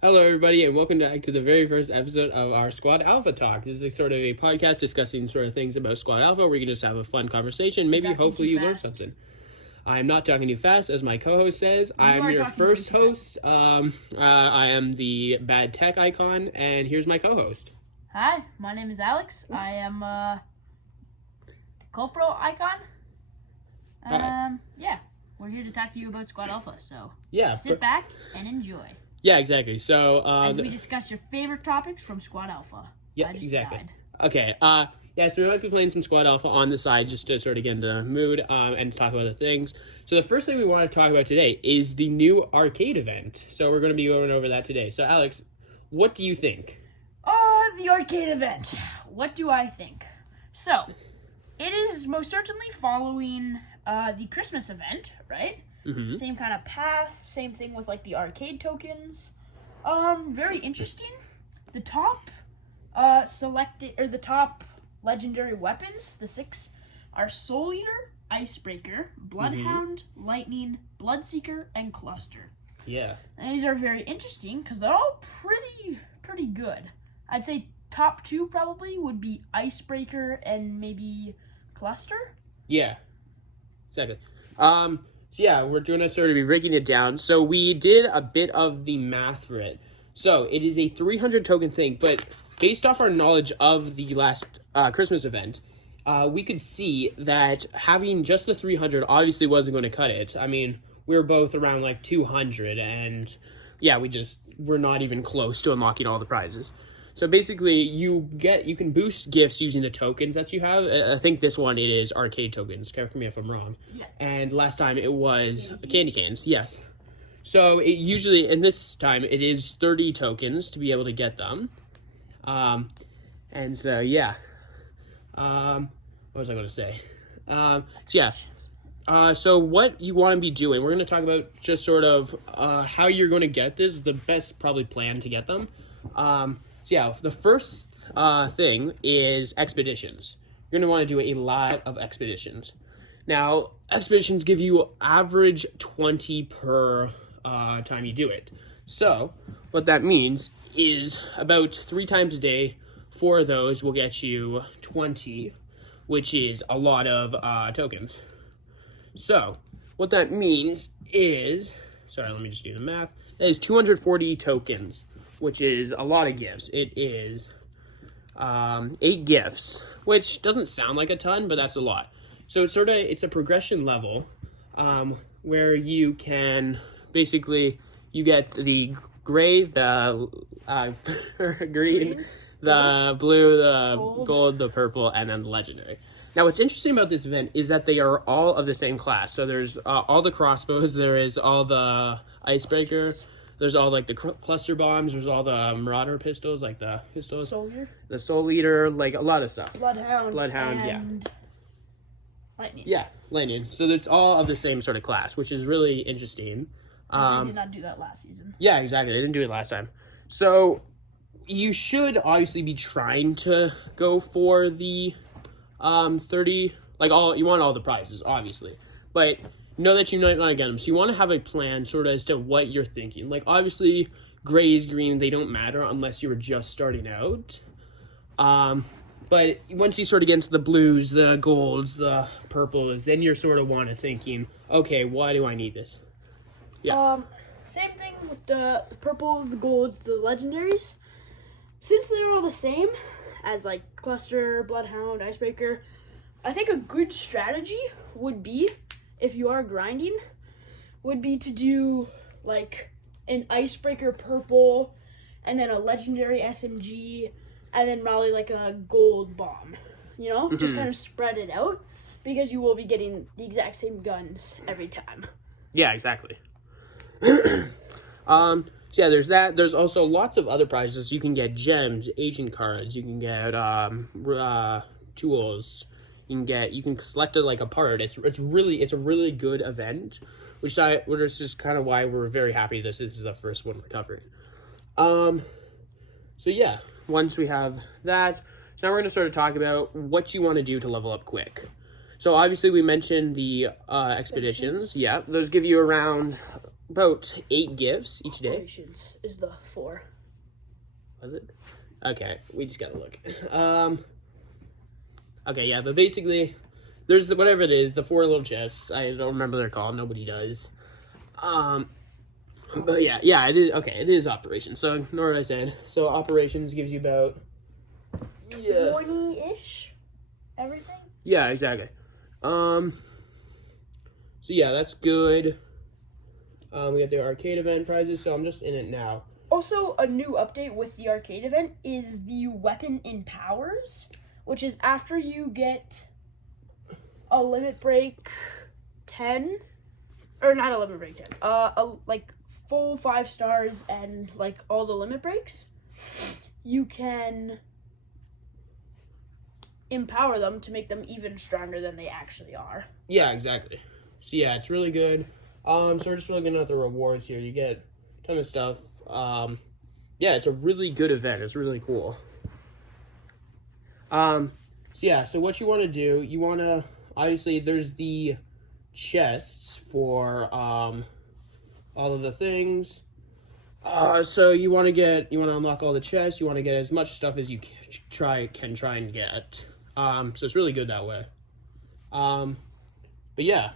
Hello, everybody, and welcome back to the very first episode of our Squad Alpha Talk. This is a sort of a podcast discussing sort of things about Squad Alpha where you can just have a fun conversation. Maybe, hopefully, you learn something. I'm not talking too fast, as my co-host says. I'm your first host. I am the bad tech icon, and here's my co-host. Hi, my name is Alex. I am the GoPro icon. Yeah, we're here to talk to you about Squad Alpha, so sit back and enjoy. Yeah, exactly. So as we discuss your favorite topics from Squad Alpha. Yeah, exactly. Okay. So we might be playing some Squad Alpha on the side just to sort of get into the mood and talk about the things. So the first thing we want to talk about today is the new arcade event. So we're going to be going over that today. So Alex, what do you think? The arcade event. What do I think? So, it is most certainly following the Christmas event, right? Mm-hmm. Same kind of path, same thing with like the arcade tokens. Very interesting. The top the top legendary weapons, the 6, are Soul Eater, Icebreaker, Bloodhound, Lightning, Bloodseeker, and Cluster. Yeah. And these are very interesting because they're all pretty good. I'd say top 2 probably would be Icebreaker and maybe Cluster. Yeah. Exactly. So yeah, we're going to sort of be breaking it down. So we did a bit of the math for it. So it is a 300 token thing, but based off our knowledge of the last Christmas event, we could see that having just the 300 obviously wasn't going to cut it. I mean, we were both around like 200, and yeah, we're not even close to unlocking all the prizes. So basically, you can boost gifts using the tokens that you have. I think this one it is arcade tokens. Correct me if I'm wrong. Yeah. And last time it was candy canes. Yes. So it usually, and this time it is 30 tokens to be able to get them. And so yeah. What was I going to say? So what you want to be doing, we're going to talk about just sort of how you're going to get this, the best probably plan to get them. The first thing is expeditions. You're going to want to do a lot of expeditions. Now, expeditions give you average 20 per time you do it. So, what that means is about 3 times a day, 4 of those will get you 20, which is a lot of tokens. So, what that means is, let me just do the math. That is 240 tokens, which is a lot of gifts. It is 8 gifts, which doesn't sound like a ton, but that's a lot. So it's a progression level where you can basically, you get the gray, the green, the blue, the gold, the purple, and then the legendary. Now, what's interesting about this event is that they are all of the same class. So there's all the crossbows, there is all the icebreaker, there's all like the cluster bombs, there's all the marauder pistols, like the pistols, the soul eater, like a lot of stuff. Bloodhound, and Lightning. Yeah, Lightning. So it's all of the same sort of class, which is really interesting. They did not do that last season. Yeah, exactly. They didn't do it last time. So you should obviously be trying to go for the 30, you want all the prizes, obviously, but know that you might not get them. So you want to have a plan sort of as to what you're thinking. Like, obviously, grays, green, they don't matter unless you were just starting out. But once you sort of get into the blues, the golds, the purples, then you're sort of thinking, okay, why do I need this? Yeah. Same thing with the purples, the golds, the legendaries. Since they're all the same as like Cluster, Bloodhound, Icebreaker, I think a good strategy would be, if you are grinding, would be to do like an Icebreaker purple and then a legendary SMG and then probably like a gold bomb. You know, just kind of spread it out because you will be getting the exact same guns every time. Yeah, exactly. There's that. There's also lots of other prizes. You can get gems, agent cards. You can get tools. You can select it like a part. It's a really good event, which is kind of why we're very happy this is the first one we're covering. Once we have that, so now we're going to sort of talk about what you want to do to level up quick. So obviously we mentioned the expeditions. Yeah, those give you around about 8 gifts each day. Operations is the 4. Was it? Okay, we just gotta look. Okay, yeah, but basically, there's the whatever it is, the 4 little chests. I don't remember what they're called. Nobody does. But yeah, it is okay. It is operations. So ignore what I said. So operations gives you about 20-ish. Everything. Yeah, exactly. So yeah, that's good. We got the arcade event prizes. So I'm just in it now. Also, a new update with the arcade event is the weapon empowers, which is after you get a limit break 10, or not a limit break 10, like full 5 stars and like all the limit breaks, you can empower them to make them even stronger than they actually are. Yeah, exactly. So yeah, it's really good. So we're just looking at the rewards here. You get a ton of stuff. Yeah, it's a really good event. It's really cool. So yeah, so what you want to do, you want to, obviously there's the chests for all of the things. So you want to unlock all the chests. You want to get as much stuff as you can try and get. So it's really good that way. But yeah,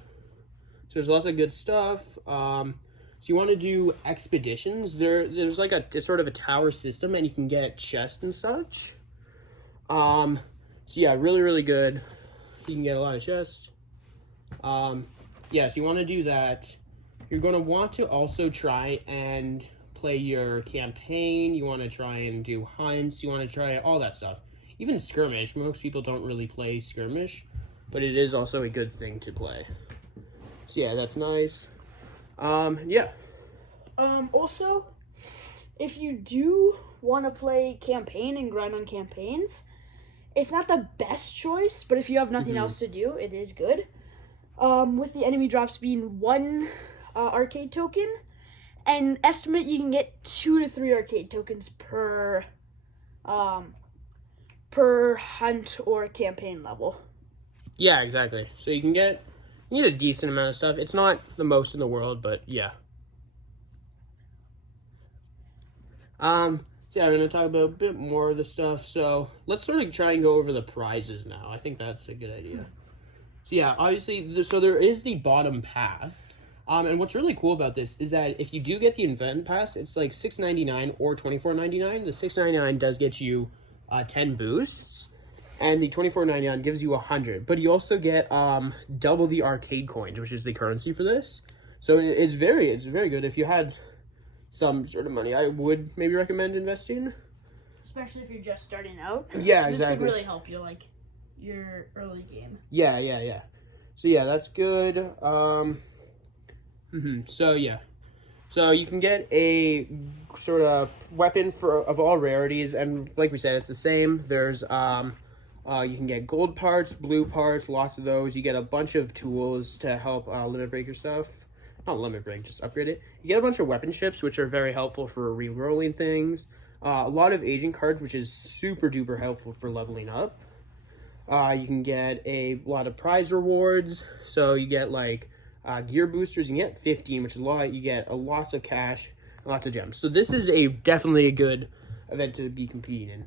so there's lots of good stuff. So you want to do expeditions. There's like it's sort of a tower system, and you can get chests and such. So yeah, really good. You can get a lot of chests. Yeah, so you want to do that. You're going to want to also try and play your campaign. You want to try and do hunts. You want to try all that stuff. Even skirmish. Most people don't really play skirmish, but it is also a good thing to play. So yeah, that's nice. Yeah. Also, if you do want to play campaign and grind on campaigns, it's not the best choice, but if you have nothing else to do, it is good. With the enemy drops being 1 arcade token, and estimate you can get 2 to 3 arcade tokens per hunt or campaign level. Yeah, exactly. So you get a decent amount of stuff. It's not the most in the world, but yeah. So yeah, I'm going to talk about a bit more of the stuff. So let's sort of try and go over the prizes now. I think that's a good idea. So yeah, obviously, so there is the bottom path. And what's really cool about this is that if you do get the event pass, it's like $6.99 or $24.99. The $6.99 does get you 10 boosts, and the $24.99 gives you 100. But you also get double the arcade coins, which is the currency for this. So it's very good. If you had some sort of money, I would maybe recommend investing. Especially if you're just starting out. Yeah, exactly. This could really help you, like, your early game. Yeah. So yeah, that's good. So yeah. So you can get a sort of weapon of all rarities, and like we said, it's the same. There's you can get gold parts, blue parts, lots of those. You get a bunch of tools to help limit break your stuff. Not limit break, just upgrade it. You get a bunch of weapon chips, which are very helpful for re-rolling things. A lot of agent cards, which is super duper helpful for leveling up. You can get a lot of prize rewards. So you get like gear boosters. You can get 15, which is a lot. You get lots of cash, lots of gems. So this is definitely a good event to be competing in.